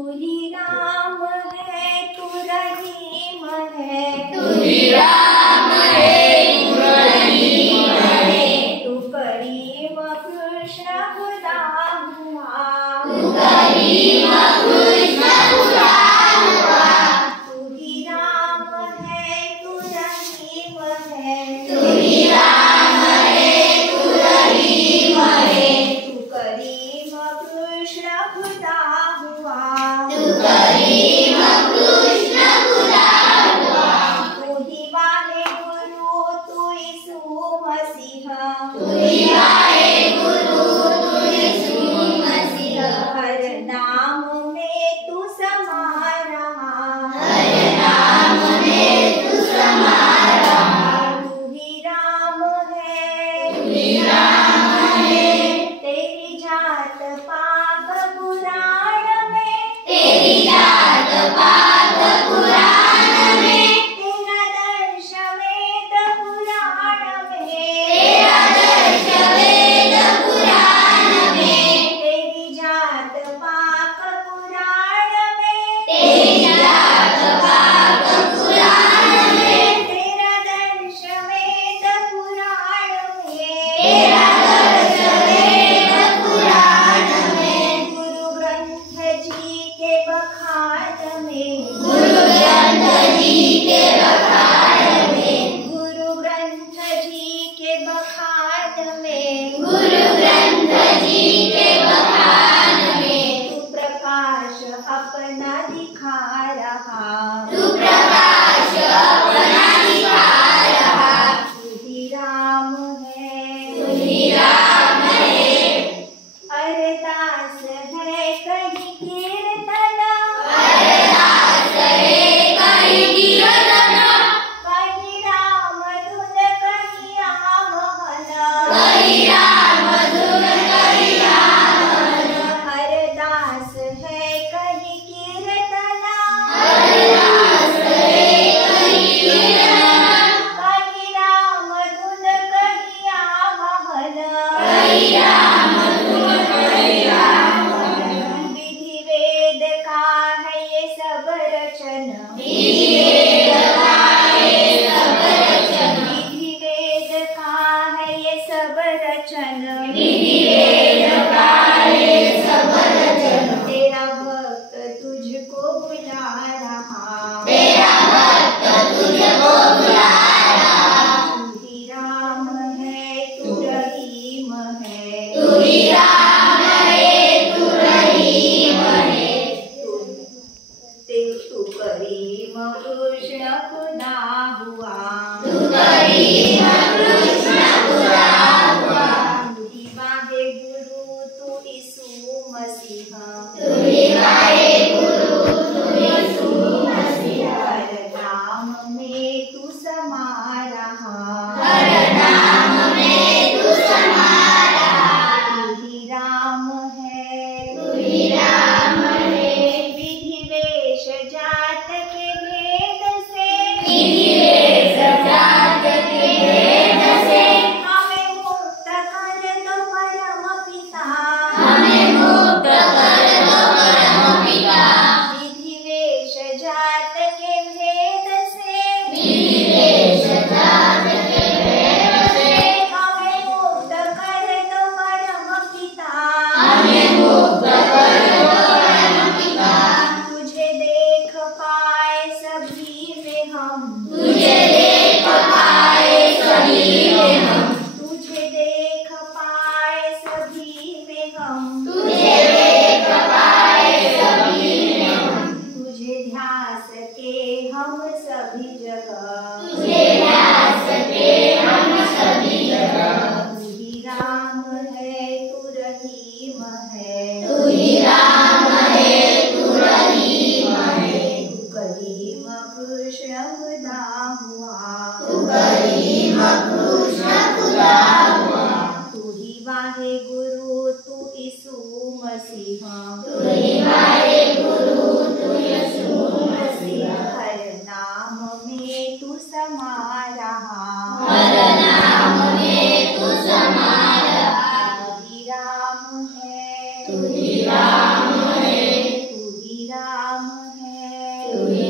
तू ही राम है, तू रहीम है, तू ही राम है, तू रहीम है, तू करीम कृष्ण खुदा हुआ, तू करीम कृष्ण खुदा हुआ। तू ही राम है, तू रहीम है, तू ही राम है, तू रहीम है, तू करीम कृष्ण खुदा हुआ, तू करीम कृष्ण खुदा हुआ। तू ही वाहेगुरु, तू यीशु मसीह, तू ही वाहेगुरु, तू यीशु मसीह। हर नाम में तू समा रहा, हर नाम में तू समा रहा। तू ही राम है, तू ही राम है, तेरी जात पाक पुराण में, तेरी जात पाक पुराण में, तेरा दर्श वेद पुराण में, तेरा दर्श वेद पुराण में, तेरी जात पाक पुराण में, तेरी जात पाक पुराण में, तेरा दर्श वेद पुराण में, तेरा दर्श वेद पुराण में, गुरु ग्रंथ जी के बखान में, गुरु ग्रंथ जी के बखान में, गुरु ग्रंथ जी के बखान में, गुरु ग्रंथ जी के बखान में, तू प्रकाश अपना दिखा रहा, तू प्रकाश अपना दिखा रहा। तू ही राम है, तू ही राम है, अरदास है कहीं कीर्तन, अरदास है कहीं कीर्तन, कहीं राम धुन कहीं आवाहन, कहीं राम धुन कहीं आवाहन। अरदास है कहीं कीर्तन, अरदास है कहीं कीर्तन, कहीं राम धुन कहीं आवाहन, कहीं राम धुन कहीं आवाहन। विधि वेद का है ये सब रचन, विधि वेद का है सब रचन, विधि वेद का है ये सब रचन, विधि वेद का है सब रचन। तेरा भक्त तुझको बुला रहा, तेरा भक्त तुझको बुला रहा। तू ही राम है, तू रहीम है, तू ही राम है, तू रहीम है, तू करीम कृष्ण खुदा हुआ, तू करीम कृष्ण खुदा हुआ। तू ही वाहेगुरु, तू यीशु मसीह, तू ही वाहेगुरु, तू यीशु मसीह। हर नाम में तू समा रहा, हर नाम में तू समा रहा। तू ही राम है, तू ही राम है, विधि वेश जात के भेद से, विधि वेश जात के भेद से, हमें मुक्त कर दो परम पिता, हमें मुक्त कर दो परम तू ही